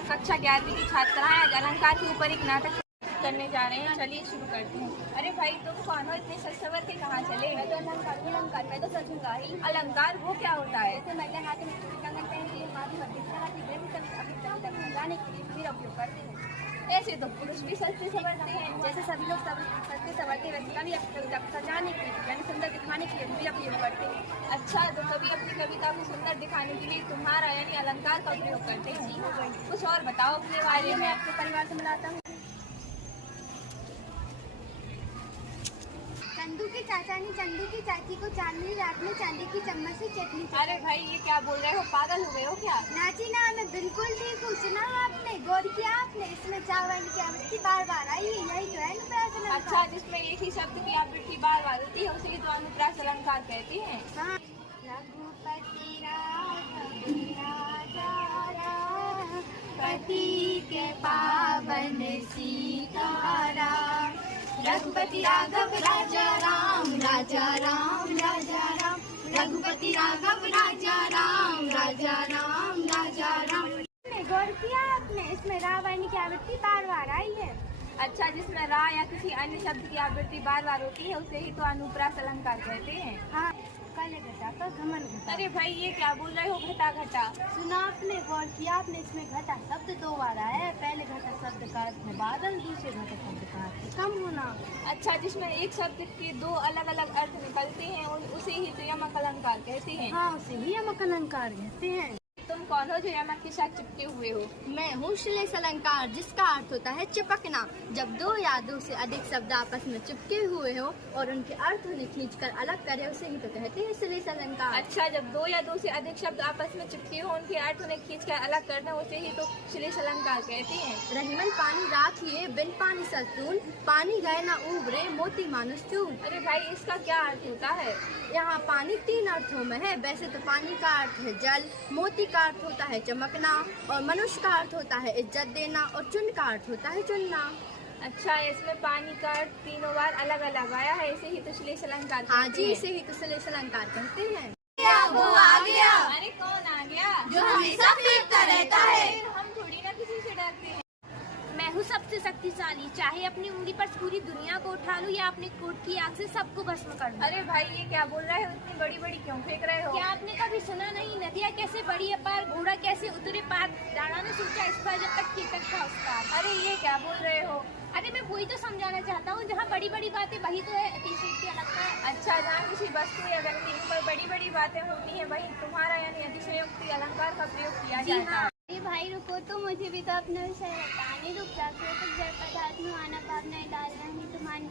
हम कक्षा 11वीं की छात्रा हैं। आज अलंकार के ऊपर एक नाटक करने जा रहे हैं। चलिए शुरू करते हैं। अरे भाई तुम कौन हो? इतने सज सवर के कहाँ चले? मैं तो अलंकार मैं तो सजूंगा ही। अलंकार वो क्या होता है? जैसे महिला हाथ में चूड़ी कंगन पहनती है, माथे पर बिछा हाथी लगाने के लिए मेरा उपयोग करते हैं। ऐसे तो पुरुष भी सजते संवरते हैं। जैसे सभी लोग सजते संवरते वैसे कभी अपनी कविता को सजाने के लिए यानी सुंदर दिखाने के लिए मेरा उपयोग करते हैं। अच्छा, तो कभी अपनी कविता को सुंदर दिखाने के लिए तुम्हारा यानी अलंकार का उपयोग करते हैं। कुछ और बताओ अपने बारे में। मैं आपके परिवार से मिलाता हूँ। चंदू के चाचा ने चंदू की चाची को चांदनी रात में चांदी की चम्मच से चटनी। अरे भाई ये क्या बोल रहे हो? पागल हो गए हो क्या? नाची ना, मैं बिल्कुल ठीक हूँ। सुना आपने, गौर किया आपने? इसमें चावल की आवृत्ति बार बार आई है, यही तो है अनुप्रास अलंकार। अच्छा, जिसमें एक ही शब्द की आवृत्ति बार बार होती है उसे ही तो अनुप्रास अलंकार कहते हैं। हाँ। रघुपति पति के पावन सीताराम, रघुपति राघव राजा राम राजा राम राजा राम, रघुपति राघव राजा राम राजा राम राजा राम। गौर किया आपने, इसमें रावण की आवृत्ति बार बार आई है। अच्छा, जिसमें रा या किसी अन्य शब्द की आवृत्ति बार बार होती है उसे ही तो अनुप्रास अलंकार कहते हैं। हाँ, काले घटा का घमन घटा। अरे भाई ये क्या बोल रहे हो? घटा घटा सुना आपने, गौर किया आपने? इसमें घटा शब्द दो बार आया है। पहले घटा शब्द का अर्थ है बादल, दूसरे घटा शब्द का अर्थ है कम होना। अच्छा, जिसमें एक शब्द के दो अलग अलग अर्थ निकलते हैं उसे ही तो यमक अलंकार कहते हैं। हाँ, उसे ही यमक अलंकार कहते हैं। तुम कौन हो जो यमक के साथ चिपके हुए हो? मैं हूँ श्लेष अलंकार, जिसका अर्थ होता है चिपकना। जब दो या दो से अधिक शब्द आपस में चिपके हुए हो और उनके अर्थ उन्हें खींचकर अलग करे उसे ही तो कहते हैं श्लेष अलंकार। अच्छा, जब दो या दो से अधिक शब्द आपस में चिपके हो उनके अर्थ उन्हें खींचकर अलग करना उसे ही तो श्लेष अलंकार कहते हैं। रहीमन पानी राखिए बिन पानी सतून, पानी गए ना उबरे मोती मानुष चून। अरे भाई इसका क्या अर्थ होता है? यहाँ पानी तीन अर्थों में है। वैसे तो पानी का अर्थ है जल, मोती का अर्थ होता है चमकना और मनुष्य का अर्थ होता है इज्जत देना और चुन का अर्थ होता है चुनना। अच्छा, इसमें पानी का अर्थ तीनों बार अलग अलग आया है, इसे ही तो श्लेष अलंकार हाँ कहते जी, हैं। इसे ही तो श्लेष अलंकार कहते हैं। वो आ गया। अरे कौन आ गया? जो हमेशा फेंकता रहता है। हम थोड़ी ना किसी से डरते हैं। मैं हूँ सबसे शक्तिशाली, चाहे अपनी उंगली पर पूरी दुनिया को उठा लूं या अपने कोट की आग से सबको भस्म कर दूं। अरे भाई ये क्या बोल रहे हो? इतनी बड़ी बड़ी क्यों फेंक रहे हो? क्या आपने कभी सुना नहीं, नदियाँ कैसे बढ़ी अपार, घोड़ा कैसे उतरे पार, राणा ने सोचा इस पर जब तक कीचक था उस पार। अरे ये क्या बोल रहे हो? अरे मैं वही तो समझाना चाहता हूँ, जहाँ बड़ी बड़ी बातें वही तो है अतिशयोक्ति अलंकार। अच्छा, जहाँ किसी वस्तु या व्यक्ति के ऊपर बड़ी बड़ी बातें होती हैं वही तुम्हारा यानी अतिशयोक्ति अलंकार का प्रयोग किया जाता है। अरे भाई रुको तो, मुझे भी तो अपना विषय बताने। रुक जाते तो जड़ पदार्थ में आना भावना डाल रही तुम्हारी